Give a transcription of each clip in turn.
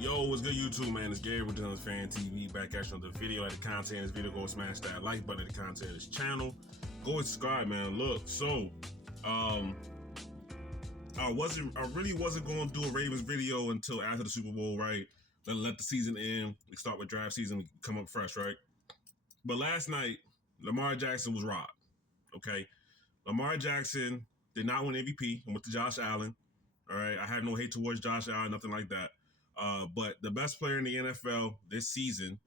Yo, what's good, YouTube, man? It's Gary with Dylan's Fan TV. Back at you on the video. At the content of this video, go smash that like button at the content of this channel. Go and subscribe, man. Look, so I really wasn't going to do a Ravens video until after the Super Bowl, right? Let the season end. We start with draft season. We come up fresh, right? But last night, Lamar Jackson was robbed. Okay, Lamar Jackson did not win MVP. I went to Josh Allen. All right, I had no hate towards Josh Allen, nothing like that. But the best player in the NFL this season,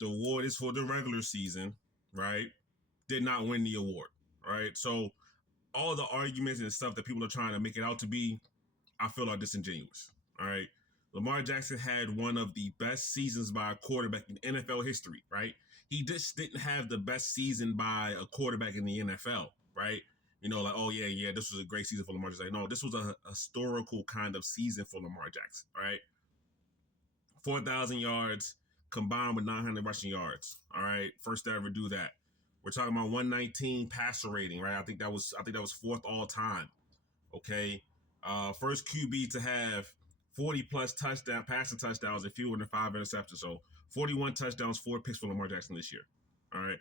the award is for the regular season, right? Did not win the award, right? So all the arguments and stuff that people are trying to make it out to be, I feel are disingenuous, all right? Lamar Jackson had one of the best seasons by a quarterback in NFL history, right? He just didn't have the best season by a quarterback in the NFL, right? You know, like, oh, yeah, this was a great season for Lamar Jackson. No, this was a historical kind of season for Lamar Jackson, all right? 4,000 yards combined with 900 rushing yards, all right? First to ever do that. We're talking about 119 passer rating, right? I think that was fourth all time, okay? First QB to have 40-plus passing touchdowns and fewer than 5 interceptions. So 41 touchdowns, 4 picks for Lamar Jackson this year, all right?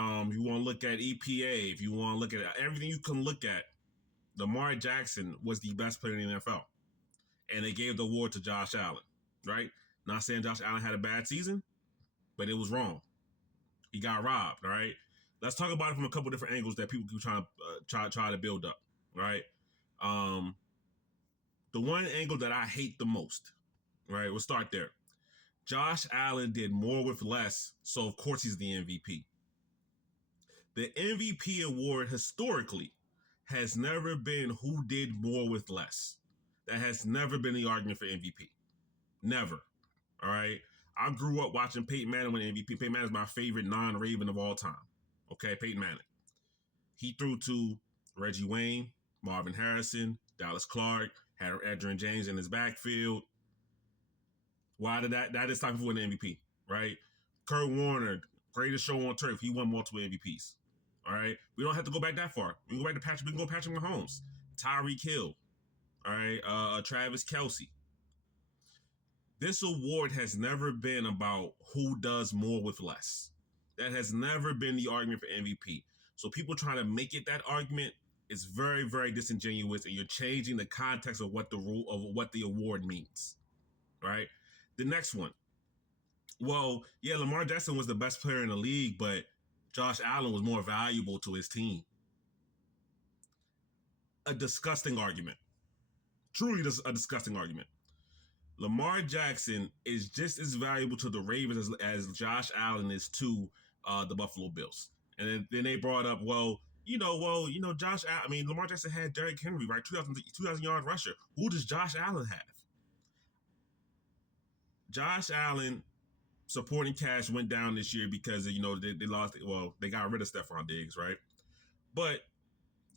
If you want to look at EPA, if you want to look at everything you can look at, Lamar Jackson was the best player in the NFL. And they gave the award to Josh Allen, right? Not saying Josh Allen had a bad season, but it was wrong. He got robbed, all right? Let's talk about it from a couple different angles that people keep try to build up, right? The one angle that I hate the most, right? We'll start there. Josh Allen did more with less, so of course he's the MVP. The MVP award historically has never been who did more with less. That has never been the argument for MVP. Never. All right. I grew up watching Peyton Manning win MVP. Peyton Manning is my favorite non-Raven of all time. Okay, Peyton Manning. He threw to Reggie Wayne, Marvin Harrison, Dallas Clark, had Edgerrin James in his backfield. Why did that is time for winning MVP, right? Kurt Warner, greatest show on turf. He won multiple MVPs. All right. We don't have to go back that far. We can go back to Patrick. We can go Patrick Mahomes, Tyreek Hill. All right. Travis Kelce. This award has never been about who does more with less. That has never been the argument for MVP. So people trying to make it that argument is very, very disingenuous, and you're changing the context of what the award means. Right? The next one. Well, yeah, Lamar Jackson was the best player in the league, but Josh Allen was more valuable to his team. A disgusting argument. Truly a disgusting argument. Lamar Jackson is just as valuable to the Ravens as Josh Allen is to the Buffalo Bills. And then they brought up, Lamar Jackson had Derrick Henry, right? 2,000 yard rusher. Who does Josh Allen have? Josh Allen supporting cash went down this year because they lost. Well, they got rid of Stephon Diggs, right? But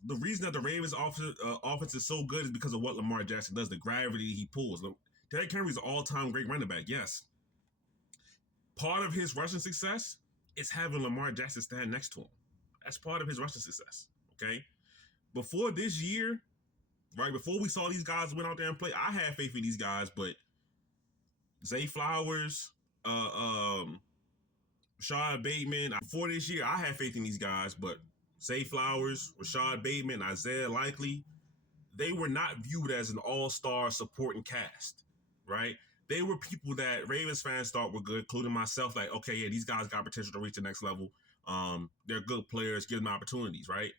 the reason that the Ravens offense is so good is because of what Lamar Jackson does, the gravity he pulls. Derrick Henry's an all-time great running back, yes. Part of his rushing success is having Lamar Jackson stand next to him. That's part of his rushing success, okay? Before this year, right, before we saw these guys went out there and play, I had faith in these guys, but Zay Flowers, Rashad Bateman, before this year, I had faith in these guys, but Zay Flowers, Rashad Bateman, Isaiah Likely, they were not viewed as an all-star supporting cast, right? They were people that Ravens fans thought were good, including myself. Like, okay, yeah, these guys got potential to reach the next level. They're good players, give them opportunities, right?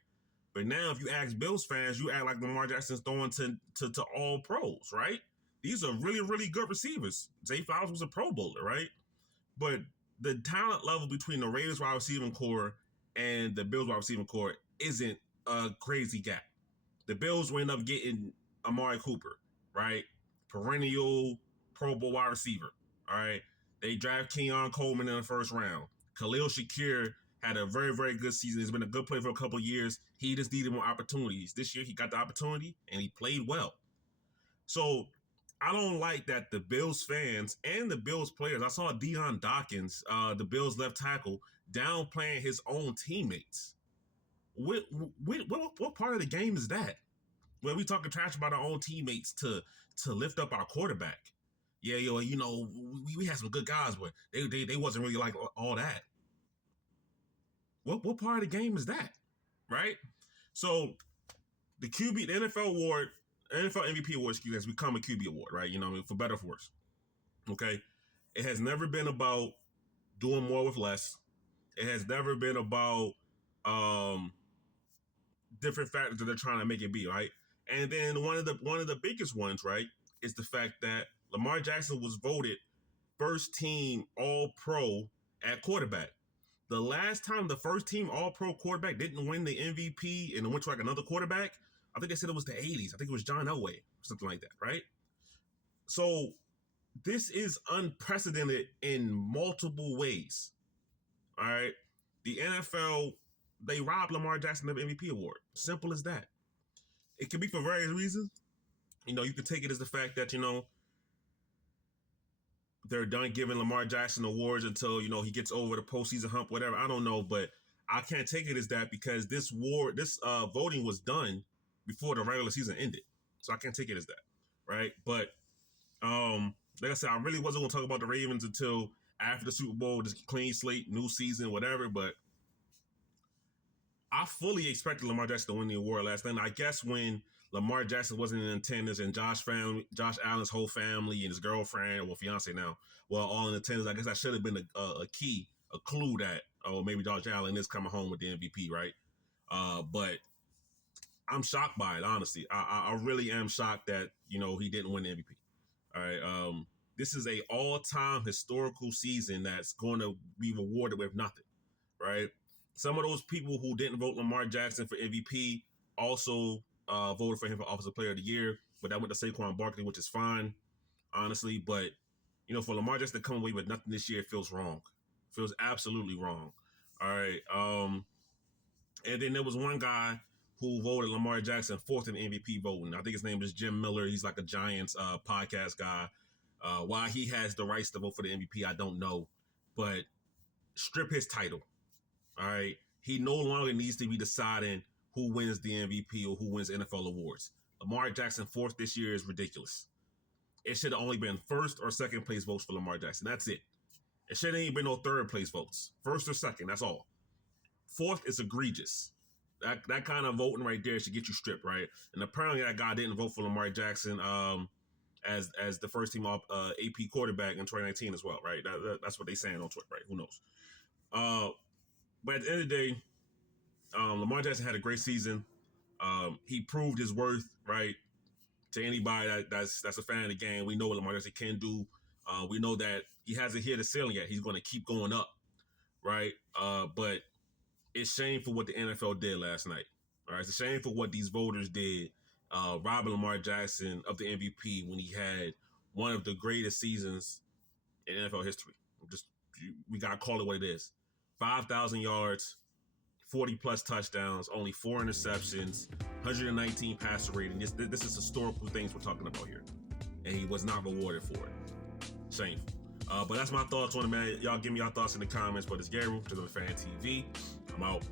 But now if you ask Bills fans, you act like Lamar Jackson's throwing to all pros, right? These are really, really good receivers. Zay Flowers was a Pro Bowler, right? But the talent level between the Ravens wide receiving core and the Bills wide receiving core isn't a crazy gap. The Bills will end up getting Amari Cooper, right? Perennial Pro Bowl wide receiver, all right? They draft Kenyon Coleman in the first round. Khalil Shakir had a very, very good season. He's been a good player for a couple of years. He just needed more opportunities. This year, he got the opportunity, and he played well. So I don't like that the Bills fans and the Bills players, I saw Deion Dawkins, the Bills left tackle, downplaying his own teammates. What part of the game is that? When we talking trash about our own teammates to lift up our quarterback. yeah, yo, you know, we had some good guys, but they wasn't really like all that. What part of the game is that, right? So the NFL award, NFL MVP award, has become a QB award, right? You know, what I mean, for better or for worse. Okay, it has never been about doing more with less. It has never been about different factors that they're trying to make it be, right? And then one of the biggest ones, right, is the fact that Lamar Jackson was voted first team All Pro at quarterback. The last time the first team All Pro quarterback didn't win the MVP and went to like another quarterback, I think they said it was the 80s. I think it was John Elway or something like that, right? So this is unprecedented in multiple ways. All right. The NFL, they robbed Lamar Jackson of the MVP award. Simple as that. It can be for various reasons. You know, you can take it as the fact that, you know, they're done giving Lamar Jackson awards until, you know, he gets over the postseason hump, whatever. I don't know, but I can't take it as that because this voting was done before the regular season ended. So I can't take it as that. Right. But like I said, I really wasn't going to talk about the Ravens until after the Super Bowl, just clean slate, new season, whatever. But I fully expected Lamar Jackson to win the award last night. And I guess when Lamar Jackson wasn't in attendance and Josh Allen's whole family and his girlfriend, well, fiance now, well, all in attendance, I guess that should have been a clue that, oh, maybe Josh Allen is coming home with the MVP, right? But I'm shocked by it, honestly. I really am shocked that, you know, he didn't win the MVP. All right. This is a all-time historical season that's going to be rewarded with nothing, right? Some of those people who didn't vote Lamar Jackson for MVP also voted for him for Offensive Player of the Year, but that went to Saquon Barkley, which is fine, honestly. But, you know, for Lamar Jackson to come away with nothing this year, it feels wrong. It feels absolutely wrong. All right. And then there was one guy who voted Lamar Jackson fourth in MVP voting. I think his name is Jim Miller. He's like a Giants podcast guy. Why he has the rights to vote for the MVP, I don't know. But strip his title. All right. He no longer needs to be deciding who wins the MVP or who wins NFL awards. Lamar Jackson fourth this year is ridiculous. It should have only been first or second place votes for Lamar Jackson. That's it. It shouldn't even been no third place votes. First or second, that's all. Fourth is egregious. That kind of voting right there should get you stripped, right? And apparently that guy didn't vote for Lamar Jackson as the first team AP quarterback in 2019 as well, right? That's what they saying on Twitter, right? Who knows? But at the end of the day, Lamar Jackson had a great season. He proved his worth, right? To anybody that's a fan of the game, we know what Lamar Jackson can do. We know that he hasn't hit the ceiling yet. He's going to keep going up, right? But it's shameful what the NFL did last night. All right, it's a shame for what these voters did, robbing Lamar Jackson of the MVP when he had one of the greatest seasons in NFL history. We got to call it what it is. 5,000 yards, 40 plus touchdowns, only 4 interceptions, 119 passer rating. This is historical things we're talking about here. And he was not rewarded for it. Shameful. But that's my thoughts on it, man. Y'all give me your thoughts in the comments. But it's Gary, which is on Fan TV. I'm out.